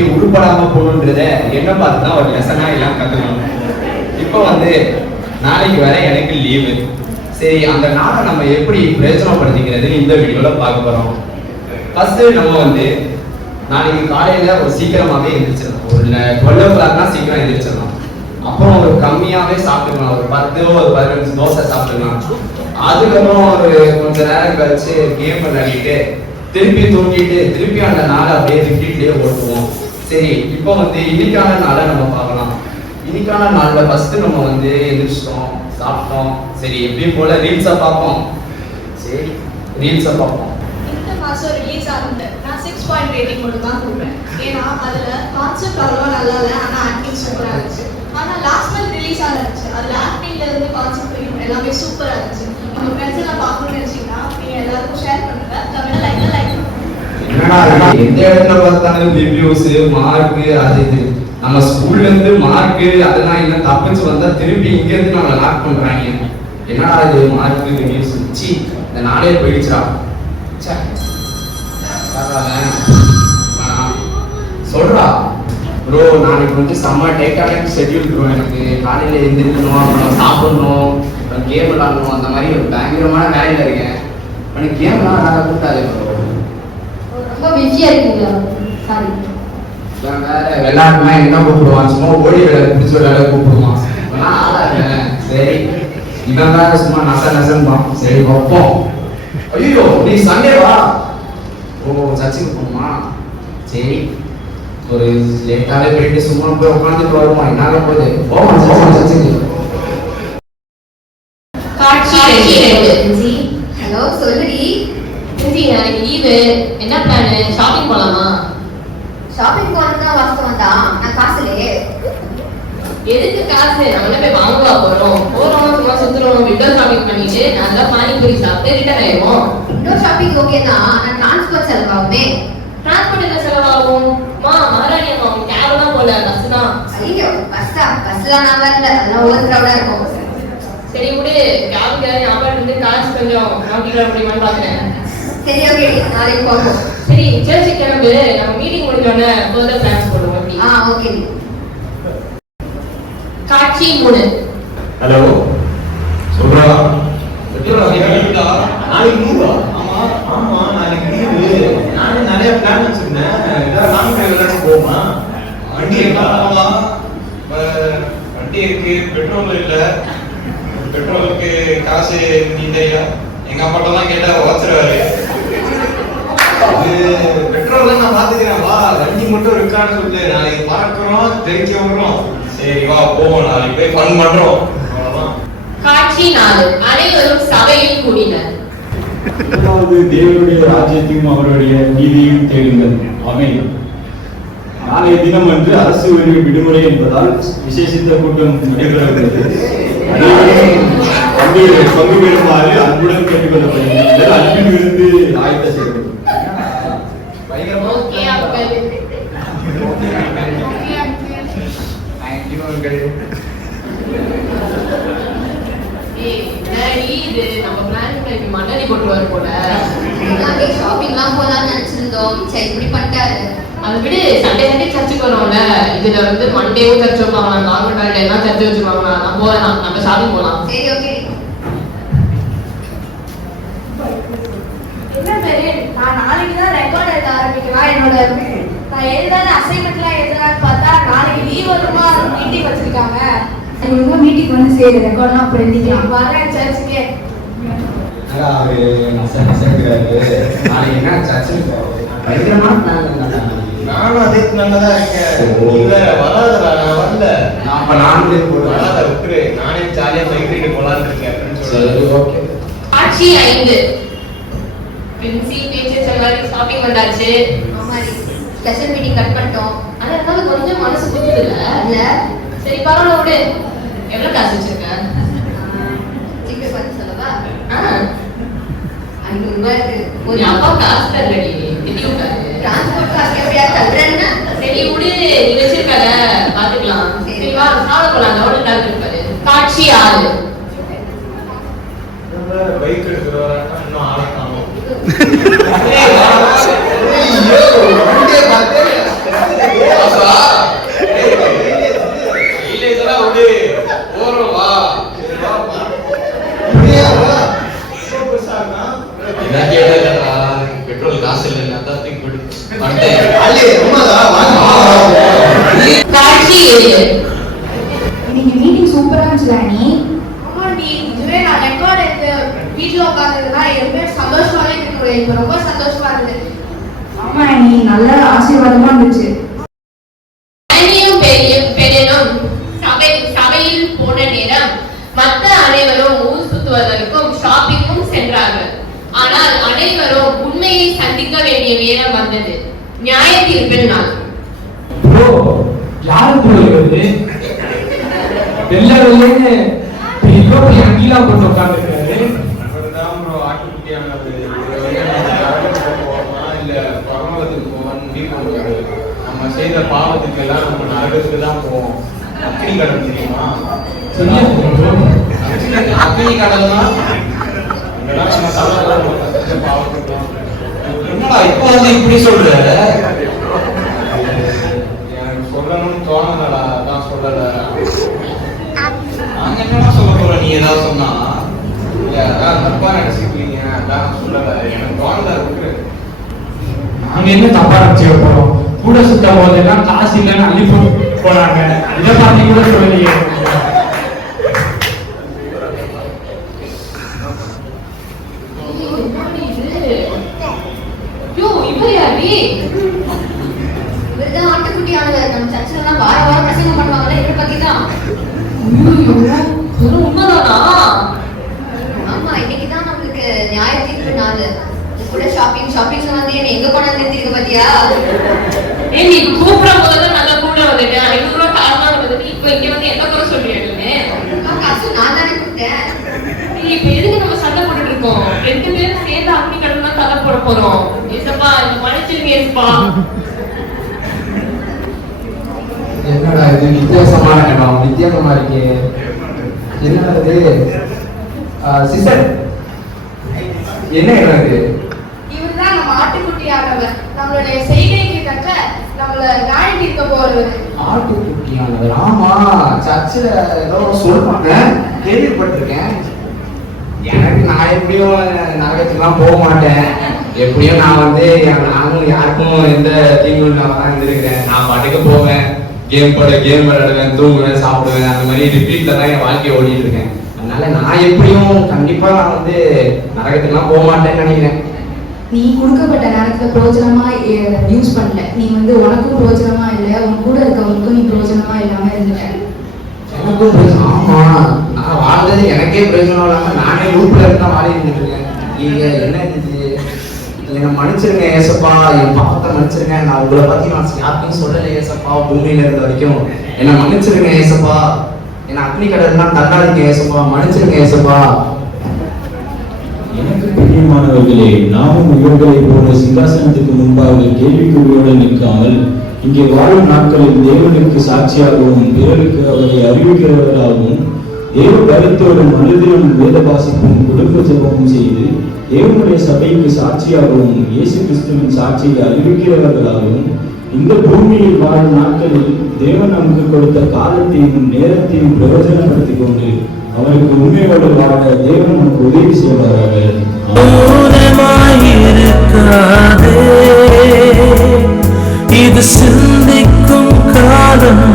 எப்படி உருப்படாம போகணுன்றத என்ன பார்த்து தான் ஒரு லெசனா எல்லாம் கத்துக்கணும். இப்போ வந்து நாளைக்கு வர எனக்கு லீவு சரி அந்த நாளை நம்ம எப்படி பிரயோஜனப்படுத்திக்கிறதுன்னு இந்த வீடியோல பார்க்க போறோம். ஃபர்ஸ்ட் நம்ம வந்து நாளைக்கு காலையில ஒரு சீக்கிரமாவே எந்திரிச்சிடணும். ஒரு டுவெல் ஓ கிளாக்னா சீக்கிரம் எந்திரிச்சிடணும். அப்புறம் ஒரு கம்மியாவே சாப்பிட்டுக்கலாம். ஒரு பத்து ஒரு பதினஞ்சு தோசை சாப்பிட்டுக்கலாம். அதுக்கப்புறம் ஒரு கொஞ்ச நேரம் கழிச்சு கேம் விளையாடிட்டு திருப்பி தூங்கிட்டு திருப்பி அந்த நாளை அப்படியே ரிப்பீட்லயே ஓட்டுவோம். சரி இப்போ வந்து இன்னைக்கான நாளை நம்ம பார்க்கலாம். இன்னைக்கான நாள்ல ஃபஸ்ட்டு நம்ம வந்து எழுந்திரிச்சிட்டோம் சாப்பிட்டோம். சரி எப்படியும் போல? ரீல்ஸை பார்ப்போம். சரி ரீல்ஸை பார்ப்போம். இந்த மாசம் ரிலீஸ் ஆகுது நான் சிக்ஸ் பாயிண்ட் ரேட்டிங் மட்டும் தான் கொடுப்பேன். ஏன்னா அதில் கான்செப்ட் அவ்வளோ நல்லா இல்லை. ஆனா ஆக்டிங் சூப்பரா இருந்துச்சு. ஆனால் லாஸ்ட் மந்த் ரிலீஸ் ஆயிருந்துச்சு அதுல ஆக்டிங்ல இருந்து கான்செப்ட் வரைக்கும் எல்லாமே சூப்பராக இருந்துச்சு. உங்க ஃப்ரெண்ட்ஸ் எல்லாம் பார்க்கணும்னு நினைச்சீங்கன்னா நீங்க எல்லாருக்கும் ஷேர் பண்ணுங்க தமிழ்ல லைக்ல லைக் என்னடா இது? எந்த இடத்துல பார்த்தாலும் ரிவ்யூஸ் மார்க் அது இது. நம்ம ஸ்கூல்ல இருந்து மார்க் அதெல்லாம் என்ன தப்புன்னு வந்தா திருப்பி இங்க இருந்து நம்மள லாக் பண்றாங்க. என்னடா இது மார்க் ரிவ்யூஸ் சி இந்த நாளே போயிடுச்சா ச்சே. பரவாயில்ல. சொல்றா. ப்ரோ நாளைக்கு வந்து செம்ம டேட்டாக ஷெட்யூல் ப்ரோ எனக்கு. காலையில எழுந்திருக்கணும் அப்புறம் சாப்பிடணும் அப்புறம் கேம் விளாடணும் அந்த மாதிரி ஒரு பயங்கரமான வேலையில இருக்கேன். எனக்கு கேம்லாம் நல்லா கூட்டாது ப்ரோ ரொம்ப பிஸியா இருக்கீங்களா சாரி என்ன கூப்பிடுவான்? சும்மா ஓடி விளையாட பிடிச்சி விளையாட கூப்பிடுவான். சரி. இவன் வேற சும்மா நச நசன்பான். சரி வைப்போம். ஐயோ நீ சண்டே வா. ஓ சர்ச்சுக்கு போகணுமா சரி. ஒரு லேட்டாவே போயிட்டு சும்மா போய் உட்காந்துட்டு வருமா என்னால போகுது? போவோம் போவோம் சர்ச்சுக்கு. காட்சி ஹலோ சொல்லுடி. ஜி நாளைக்கு லீவு என்ன பிளான் ஷாப்பிங் போலாமா? ஷாப்பிங் போறது தான் வாஸ்தவம் தான். நான் காசு இல்லையே எதுக்கு காசு? நம்ம என்ன போய் வாங்குவா போறோம். போறோம் சும்மா சுத்துறோம். விண்டோ ஷாப்பிங் பண்ணிட்டு நல்லா பானிபூரி சாப்பிட்டு ரிட்டர்ன் ஆயிடுவோம். இன்னொரு ஷாப்பிங் ஓகே தான். நான் டிரான்ஸ்போர்ட் செலவாகுமே. டிரான்ஸ்போர்ட் என்ன செலவாகும்? மா மகாராணி அம்மா அவங்க கேப் தான் போல பஸ் தான். ஐயோ பஸ்ஸா பஸ்ல நான் வரல அதெல்லாம் ஓவர் கிரௌடா இருக்கும். சரி விடு. கேபுக்கு ஞாபகம் இருந்து காசு கொஞ்சம் மாட்டிக்கிற முடியுமான்னு பாக்குறேன். சரி ஓகே நாளைக்கு போகும் சரி சர்ச்சு கிளம்பு. நம்ம மீட்டிங் முடிஞ்சோடனே ஃபர்தர் பிளான்ஸ் போடுவோம் எப்படி? ஆ ஓகே காட்சி மூணு ஹலோ சொல்றா. நாளைக்கு லீவா ஆமா ஆமா நாளைக்கு லீவு நானே நிறைய பிளான் வச்சிருந்தேன். ஏதாவது லாங் டிரைவ் ஏதாச்சும் போமா? வண்டி அஹ் வண்டி இருக்கு. பெட்ரோல் இல்ல. பெட்ரோலுக்கு காசு நீ எங்க அப்பாட்ட தான் கேட்டா உழைச்சிருவாரு. அது பெட்ரோல் நான் பாத்துக்கிறேன் வா வண்டி மட்டும் இருக்கான்னு சொல்லு. நாளைக்கு பறக்குறோம் சரி வா போவோம். நாளைக்கு போய் ஃபன் பண்றோம். காட்சி நாலு. அனைவரும் சபையில் கூடினர். முதலாவது தேவனுடைய ராஜ்யத்தையும் அவருடைய நீதியையும் தேடுங்கள். ஆமென். நாளைய தினம் வந்து அரசு விடு- விடுமுறை என்பதால் விசேஷித்த கூட்டம் அனைவரும் பங்கு பங்கு பெறுமாறு அன்புடன் கேட்டுக்கொள்ளப்படுகிறது அன்பின் விருந்து ஆயத்த செய்வது இது நம்ம பிளான் பண்ணி மண்ணடி போட்டு வர போல. நாளைக்கு ஷாப்பிங்லாம் போலாம்னு நினைச்சிருந்தோம். சரி இப்படி பண்ணிட்டாரு அதை விடு சண்டே சண்டே சர்ச்சுக்கு வரோம்ல இதுல வந்து மண்டேவும் சர்ச் வைப்பாங்களா? கவர்மெண்ட் ஹாலிடே எல்லாம் சர்ச் வச்சிருப்பாங்களா? நம்ம போகலாம் நம்ம ஷாப்பிங் போலாம். சரி ஓகே என்ன பேரு நான் நாளைக்கு தான் ரெக்கார்ட் எழுத ஆரம்பிக்கலாம் என்னோட நான் எழுதாத அசைன்மெண்ட்லாம் எழுதலாம்னு பார்த்தா நாளைக்கு லீவ் வருமா? மீட்டிங் வச்சிருக்காங்க. மீட்டிங் வந்து சரி. ரெக்கார்ட்லாம் அப்புறம் எழுதிக்கலாம். வரேன் சர்ச்சுக்கே என்னடா அவரு என்ன போறது? பயங்கரமான. நானும் அதே நல்லதா இருக்கேன். வராதடா நான் வரல. நான் அப்ப போடுவேன். வராத விட்டுரு. நானே ஜாலியா பைக் ரைடு போலான்னு இருக்கேன் அப்படின்னு சரி, சொல்லு. காட்சி ஐந்து. பிரின்சி பேச்சு எல்லாரும் ஷாப்பிங் வந்தாச்சு. மீட்டிங் கட் பண்ணிட்டோம். ஆனா இருந்தாலும் கொஞ்சம் மனசு இல்ல இல்ல. சரி பரவாயில்ல விடு. எவ்வளவு காசு வச்சிருக்க சீக்கிரம் பார்த்து சொல்லவா ஆ, ஐநூறு ரூபாய் இருக்கு ஒரு அப்பா காசு தரலடி டிரான்ஸ்போர்ட் காசு எப்படியா தள்ளுறேன்னா சரி விடு நீ வச்சிருக்கல பாத்துக்கலாம் சரி வா சாப்பிட போலாம் டாக்டர் இருப்பாரு காட்சி ஆறு பைக் வராங்க இன்னும் ஆளை காணோம் ஐயோ, வண்டியை பார்த்து காட்சி ஏழு இன்னைக்கு மீட்டிங் சூப்பரா இதுவே நான் ரெக்கார்ட் எடுத்து வீட்டில் உட்காந்துருந்தா எதுவுமே சந்தோஷமாவே இருக்க ரொம்ப சந்தோஷமா இருந்தது. ஆமா நீ நல்ல ஆசீர்வாதமா இவரு வெள்ள வெள்ளன்னு பெரிய கீழா போட்டு உட்காந்துருக்காரு நம்ம செய்த பாவத்துக்கு எல்லாம் நம்ம நரகத்துக்கு தான் போவோம். அக்னி கடல் தெரியுமா? அக்னி- கடல் தான் நம்ம செஞ்ச பாவத்துக்கு தான். இப்போ வந்து இப்படி சொல்ற எனக்கு சொல்லணும்னு தோணலடா அதான் சொல்லல நாங்க என்னடா சொல்ல போறோம் நீ ஏதாவது சொன்னா தப்பா நினைச்சுக்கிறீங்க அதான் சொல்லல. எனக்கு தோணல இருக்கு. நாங்க என்ன தப்பா நினைச்சு போறோம்? கூட சுத்த போதெல்லாம் காசு இல்லைன்னு அள்ளி போனாங்க இதை பார்த்து கூட சொல்லலையே. இவர்தான் ஆட்டுக்குட்டியானவர் நம்ம சர்ச்சில் வார வாரம் பிரசங்கம் பண்ணுவாங்கல்ல பத்தி தான் ஒரு உண்மைதானா ஆமா இன்னைக்கு தான் நம்மளுக்கு நியாய தீர்ப்பு நாள் இது கூட ஷாப்பிங் ஷாப்பிங் வந்து என்ன எங்க கொண்டாந்து நிறுத்திருக்க பாத்தியா? ஏய் நீ கூப்பிடும் போது நல்லா கூட வந்துட்டேன் ஐநூறு ரூபா காரணம் வந்துட்டு இப்போ இங்க வந்து என்ன குறை சொல்றீங்க அக்கா, காசு நான் தானே கொடுத்தேன். நீ இப்ப எதுக்கு நம்ம சண்டை போட்டுட்டு இருக்கோம்? ரெண்டு பேரும் சேர்ந்து அக்னி கடவுளா கதை போட போறோம். ஏசப்பா இந்த மன்னிச்சிருங்க ஏசப்பா. என்னடா இது? வித்தியாசமான இடம் வித்தியாசமா இருக்கே. என்னடா இது சிஸ்டர். என்ன இடம் இது நம்ம அவருடைய செய்கைக்கு தக்க நம்மள நியாயம் தீர்க்க போறவர் ஆட்டுக்குட்டியானவர். ஆமா சர்ச்சில் ஏதோ சொல்லுவாங்க. கேள்விப்பட்டிருக்கேன். எனக்கு நான் எப்படியும் நரகத்துக்குலாம் போக மாட்டேன். எப்படியும் நான் வந்து நானும் யாருக்கும் எந்த தீங்கும் இல்லாம தான் இருந்திருக்கிறேன். நான் பாட்டுக்கு போவேன். கேம் போட கேம் விளையாடுவேன் தூங்குவேன் சாப்பிடுவேன். அந்த மாதிரி ரிப்பீட்ல தான் என் வாழ்க்கையை ஓடிட்டு இருக்கேன். அதனால நான் எப்படியும் கண்டிப்பா நான் வந்து நரகத்துக்குலாம் போக மாட்டேன்னு நினைக்கிறேன். நீ கொடுக்கப்பட்ட நேரத்துல பிரோஜனமா யூஸ் பண்ணல. நீ வந்து உனக்கும் பிரோஜனமா இல்ல உன் கூட இருக்கவங்களுக்கும் நீ பிரோஜனமா இல்லாம இருந்துட்ட. எனக்கும் நான் வாழ்ந்தது எனக்கே பிரச்சனை இல்லாம நானே லூப்ல இருந்தா வாழி இருந்துட்டு இருக்கேன். நீங்க என்ன இது? என்னை மன்னிச்சிருங்க ஏசப்பா. என் பாவத்தை மன்னிச்சிருங்க. நான் உங்களை பத்தி நான் யாருக்கும் சொல்லலை ஏசப்பா. பூமியில இருந்த வரைக்கும் என்னை மன்னிச்சிருங்க ஏசப்பா. என்ன அக்னி கடல்லாம் தள்ளாதீங்க ஏசப்பா. மன்னிச்சிருங்க ஏசப்பா. கண்ணியமானவர்களே நாமும் இவர்களைப் போன்ற சிங்காசனத்துக்கு முன்பாக கேள்விக்குறியோடு நிற்காமல் இங்கே வாழும் நாட்களில் தேவனுக்கு சாட்சியாகவும் பிறருக்கு அவரை அறிவிக்கிறவர்களாகவும் தேவ பயத்தோடு மனதிலும் வேத வாசிப்பும் குடும்ப ஜபமும் செய்து தேவனுடைய சபைக்கு சாட்சியாகவும் இயேசு கிறிஸ்துவின் சாட்சியை அறிவிக்கிறவர்களாகவும் இந்த பூமியில் வாழும் நாட்களில் தேவன் நமக்கு கொடுத்த காலத்தையும் நேரத்தையும் பிரயோஜனப்படுத்திக் கொண்டு அவருக்கு உண்மையோடு வாழ தேவன் நமக்கு உதவி செய்வார்கள் இது சிந்திக்கும் காலம்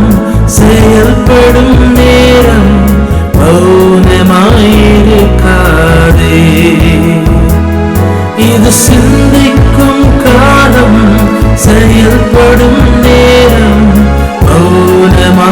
செயல்படும் நேரம் மௌனமாயிருக்காதே. இது சிந்திக்கும் காலம் செயல்படும் நேரம் மௌனமாயிருக்காதே.